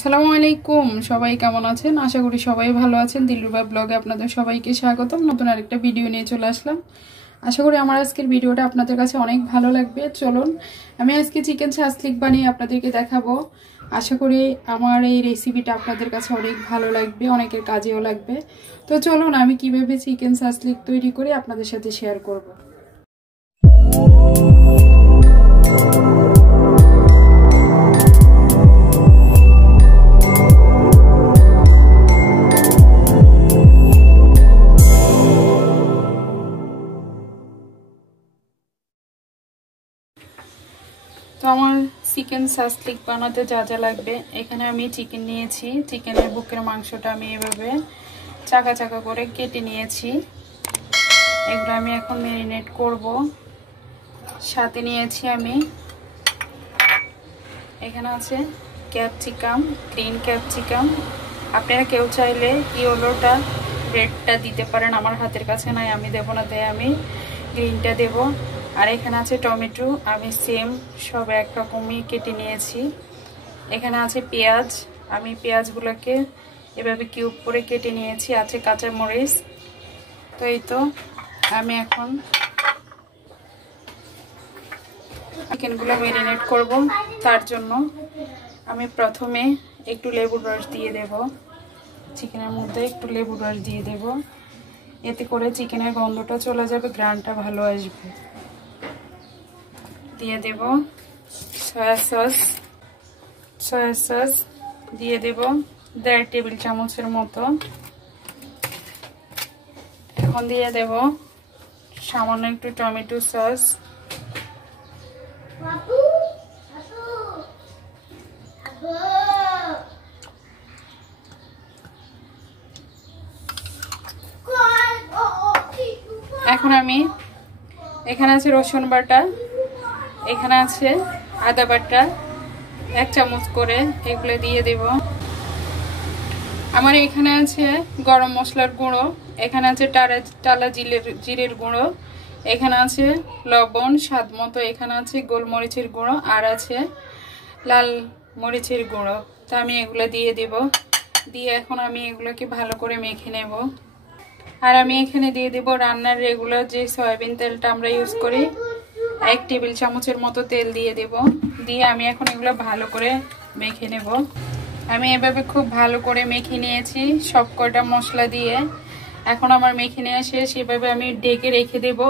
আসসালামু আলাইকুম, সবাই কেমন আছেন? আশা করি সবাই ভালো আছেন। দিলরুবা ব্লগে আপনাদের সবাইকে স্বাগতম। নতুন আরেকটা ভিডিও নিয়ে চলে আসলাম। আশা করি আমার আজকের ভিডিওটা আপনাদের কাছে অনেক ভালো লাগবে। চলুন, আমি আজকে চিকেন শাসলিক বানিয়ে আপনাদেরকে দেখাবো। আশা করি আমার এই রেসিপিটা আপনাদের কাছে অনেক ভালো লাগবে, অনেকের কাজেও লাগবে। তো চলুন, আমি কিভাবে চিকেন শাসলিক তৈরি করে আপনাদের সাথে শেয়ার করব। তো আমার চিকেন শাসলিক বানাতে যা যা লাগবে, এখানে আমি চিকেন নিয়েছি। চিকেনের বুকের মাংসটা আমি এভাবে চাকা চাকা করে কেটে নিয়েছি। এগুলো আমি এখন ম্যারিনেট করব। সাথে নিয়েছি আমি, এখানে আছে ক্যাপসিকাম, গ্রিন ক্যাপসিকাম। আপনারা কেউ চাইলে ইয়েলোটা রেডটা দিতে পারেন, আমার হাতের কাছে নাই, আমি দেবো না, তাই আমি গ্রিনটা দেব। আর এখানে আছে টমেটো, আমি সেম সব একরকমই কেটে নিয়েছি। এখানে আছে পেঁয়াজ, আমি পেঁয়াজগুলোকে এভাবে কিউব করে কেটে নিয়েছি। আছে কাঁচামরিচ। তো এই তো আমি এখন চিকেনগুলো ম্যারিনেট করব। তার জন্য আমি প্রথমে একটু লেবুর রস দিয়ে দেব। চিকেনের মধ্যে একটু লেবুর রস দিয়ে দেব, এতে করে চিকেনের গন্ধটা চলে যাবে, গ্রানটা ভালো আসবে। দিয়ে দেব সয়া সস দিয়ে দেব 1.5 টেবিল চামচের মতো। এখন দিয়ে দেব সামান্য একটু টমেটো সস। এখন আমি, এখানে আছে রসুন বাটা, এখানে আছে আদা বাটা 1 চামচ করে, এগুলো দিয়ে দেব। আমার এখানে আছে গরম মশলার গুঁড়ো, এখানে আছে টালা জিরের গুঁড়ো, এখানে আছে লবণ স্বাদ মতো, এখানে আছে গোলমরিচের গুঁড়ো, আর আছে লাল মরিচের গুঁড়ো। তো আমি এগুলো দিয়ে দেব। দিয়ে এখন আমি এগুলোকে ভালো করে মেখে নেব। আর আমি এখানে দিয়ে দেব রান্নার রেগুলার যে সয়াবিন তেলটা আমরা ইউজ করি, 1 টেবিল চামচের মতো তেল দিয়ে দেব। দিয়ে আমি এখন এগুলো ভালো করে মেখে নেব। আমি এভাবে খুব ভালো করে মেখে নিয়েছি সব কটা মশলা দিয়ে। এখন আমার মেখে নেওয়া শেষ। এভাবে আমি ঢেকে রেখে দেব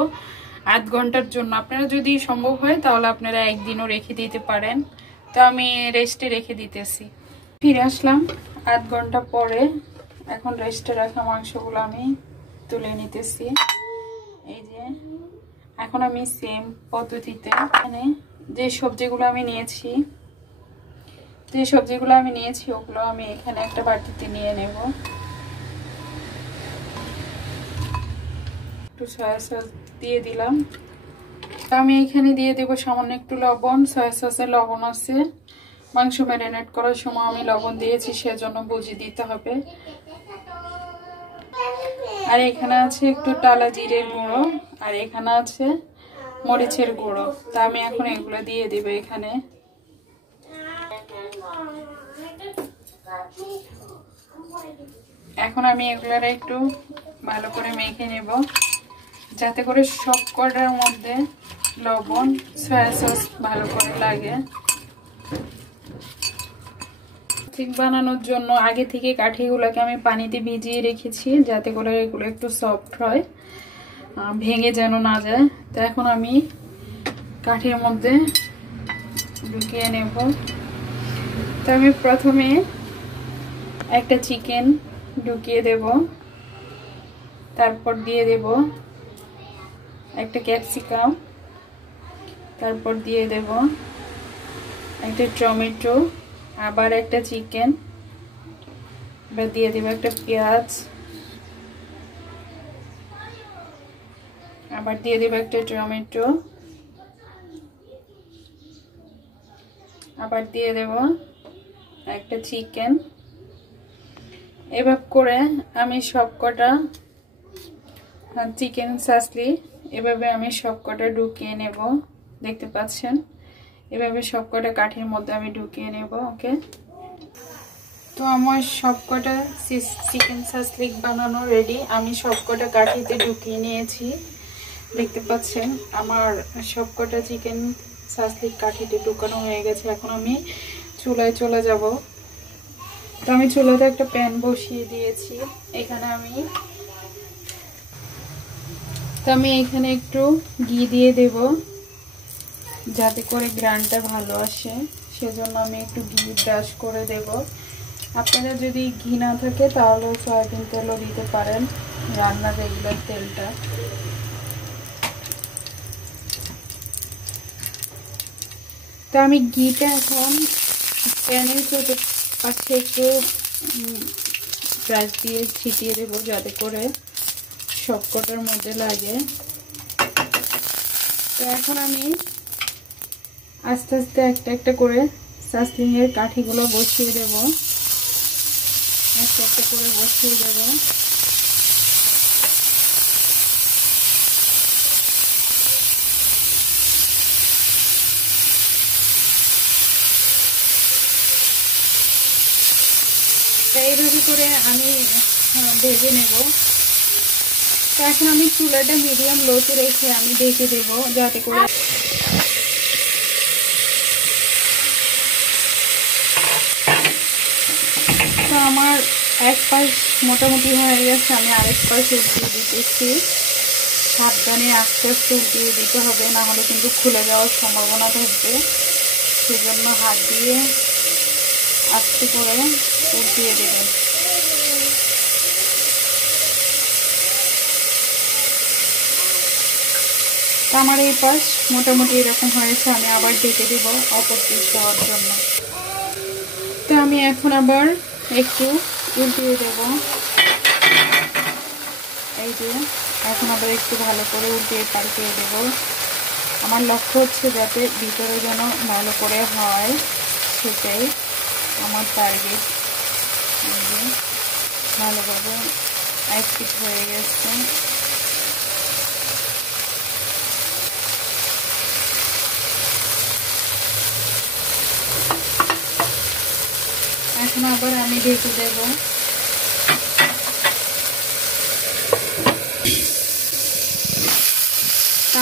আধ ঘন্টার জন্য। আপনারা যদি সম্ভব হয় তাহলে আপনারা একদিনও রেখে দিতে পারেন। তো আমি রেস্টে রেখে দিতেছি। ফিরে আসলাম আধ ঘন্টা পরে। এখন রেস্টে রাখা মাংসগুলো আমি তুলে নিতেছি। এই যে এখন আমি সেম পদ্ধতিতে এখানে যে সবজিগুলো আমি নিয়েছি ওগুলো আমি এখানে একটা বাটিতে নিয়ে নেব। একটু সয়া সস দিয়ে দিলাম। আমি এখানে দিয়ে দেব সামান্য একটু লবণ। সয়া সসে লবণ আছে, মাংস ম্যারিনেট করার সময় আমি লবণ দিয়েছি, সেজন্য বুঝে দিতে হবে। আর এখানে আছে একটু টালা জিরের গুঁড়ো, আর এখানে আছে মরিচের গুঁড়ো। তা আমি এখন এগুলো দিয়ে দেব এখানে। এখন আমি এগুলার একটু ভালো করে মেখে নেব, যাতে করে সব কটার মধ্যে লবণ সয়া সস ভালো করে লাগে। ঠিক বানানোর জন্য আগে থেকে কাঠিগুলোকে আমি পানিতে ভিজিয়ে রেখেছি, যাতে করে এগুলো একটু সফট হয়, ভেঙে যেন না যায়। তো এখন আমি কাঠির মধ্যে ঢুকিয়ে নেব। তো আমি প্রথমে একটা চিকেন ঢুকিয়ে দেব, তারপর দিয়ে দেব একটা ক্যাপসিকাম, তারপর দিয়ে দেব একটা টমেটো, আবার একটা চিকেন, এবার দিয়ে দেব একটা পেঁয়াজ, আবার দিয়ে দেব একটা টমেটো, আবার দিয়ে দেব একটা চিকেন। এভাবে করে আমি সবকটা চিকেন শাসলি এভাবে আমি সবকটা ঢুকিয়ে নেব। দেখতে পাচ্ছেন, এভাবে সবকটা কাঠির মধ্যে আমি ঢুকিয়ে নেব। ওকে, তো আমার সবকটা চিকেন শাসলিক বানানো রেডি। আমি সবকটা কাঠিতে ঢুকিয়ে নিয়েছি, দেখতে পাচ্ছেন আমার সবকটা চিকেন শাসলিক কাঠিতে ঢুকানো হয়ে গেছে। এখন আমি চুলায় চলে যাব। তো আমি চুলাতে একটা প্যান বসিয়ে দিয়েছি। এখানে আমি একটু ঘি দিয়ে দেব, যাতে করে গ্রানটা ভালো আসে, সেজন্য আমি একটু ঘি ব্রাশ করে দেব। আপনারা যদি ঘি না থাকে তাহলে সয়াবিন তেলও দিতে পারেন, রান্নার রেগুলার তেলটা। তো আমি ঘিটা এখন প্যানের পাশে একটু ব্রাশ দিয়ে ছিটিয়ে দেবো, যাতে করে সবকটার মধ্যে লাগে। তো এখন আমি আস্তে আস্তে একটা একটা করে শাসলিকের কাঠিগুলো বসিয়ে দেব, একটা একটা করে বসিয়ে দেব। এইভাবে করে আমি ভেজে নেব। তো এখন আমি চুলাটা মিডিয়াম লোতে রেখে আমি ঢেকে দেব, যাতে করে তো আমার এক পাশ মোটামুটি হয়ে গেছে। আমি আরেক পাশ উল্টিয়ে দিতেছি। সাবধানে আস্তে আস্তে উল্টিয়ে দিতে হবে, না হলে কিন্তু খুলে যাওয়ার সম্ভাবনা থাকবে। সেজন্য হাত দিয়ে আস্তে করে উল্টিয়ে দেবেন। তো আমার এই পাশ মোটামুটি এরকম হয়েছে। আমি আবার ঢেকে দেব অপর পিঠ হওয়ার জন্য। তো আমি এখন আবার একটু উল্টিয়ে দেব। এই যে এখন আবার একটু ভালো করে উল্টিয়ে পাল্টিয়ে দেব। আমার লক্ষ্য হচ্ছে যাতে ভিতরে যেন ভালো করে হয়, সেটাই আমার টার্গেট। ভালোভাবে এক পিঠ হয়ে গেছে। এখন আবার আমি ঢেকে দেব।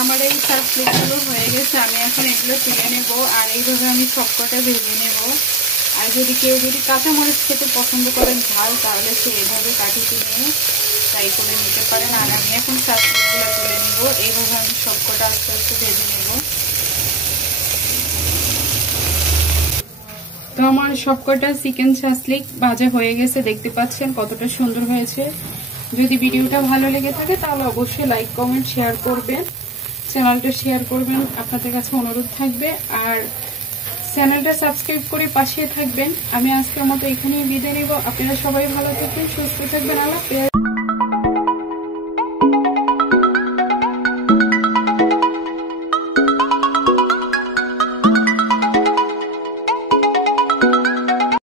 আমার এই শাসলিকগুলো হয়ে গেছে। আমি এখন এগুলো তুলে নেব, আর এইভাবে আমি সবকটা ভেজে নেব। আর কেউ যদি কাঁচামরিচ খেতে পছন্দ করেন ঝাল, তাহলে সে এইভাবে কাঠিতে নিয়ে ফ্রাই করে নিতে পারেন। আর আমি এখন শাসলিকগুলো তুলে নেব। এইভাবে আমি সবকটা আস্তে আস্তে ভেজে নেব। তো আমার সবকটা চিকেন শাসলিক ভাজা হয়ে গেছে, দেখতে পাচ্ছেন কতটা সুন্দর হয়েছে। যদি ভিডিওটা ভালো লেগে থাকে তাহলে অবশ্যই লাইক কমেন্ট শেয়ার করবেন, চ্যানেলটা শেয়ার করবেন, আপনাদের কাছে অনুরোধ থাকবে। আর চ্যানেলটা সাবস্ক্রাইব করে পাশে থাকবেন। আমি আজকের মতো এখানেই বিদায় নেব। আপনারা সবাই ভালো থাকবেন, সুস্থ থাকবেন। আল্লাহ হাফেজ।